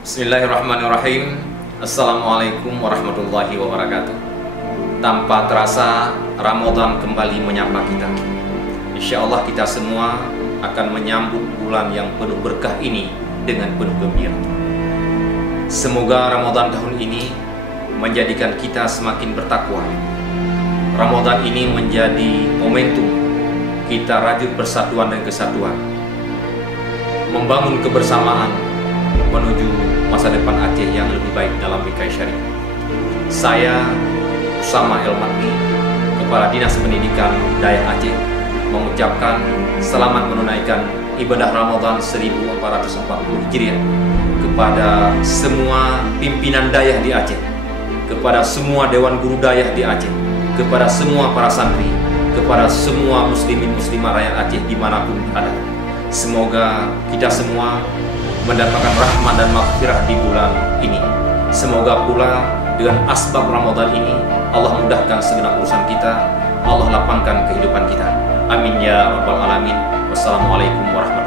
Bismillahirrahmanirrahim. Assalamualaikum warahmatullahi wabarakatuh. Tanpa terasa Ramadan kembali menyapa kita. Insya Allah kita semua akan menyambut bulan yang penuh berkah ini dengan penuh gembira. Semoga Ramadan tahun ini menjadikan kita semakin bertakwa. Ramadan ini menjadi momentum kita rajut persatuan dan kesatuan, membangun kebersamaan menuju masa depan Aceh yang lebih baik dalam bingkai syariah. Saya Usama Elmatni, Kepala Dinas Pendidikan Dayah Aceh, mengucapkan selamat menunaikan ibadah Ramadan 1440 Hijriah kepada semua pimpinan dayah di Aceh, kepada semua dewan guru dayah di Aceh, kepada semua para santri, kepada semua muslimin muslimah rakyat Aceh dimanapun berada. Semoga kita semua mendapatkan rahmat dan maghfirah di bulan ini. Semoga pula dengan asbab Ramadan ini Allah mudahkan segenap urusan kita, Allah lapangkan kehidupan kita. Amin ya rabbal alamin. Wassalamualaikum warahmatullahi wabarakatuh.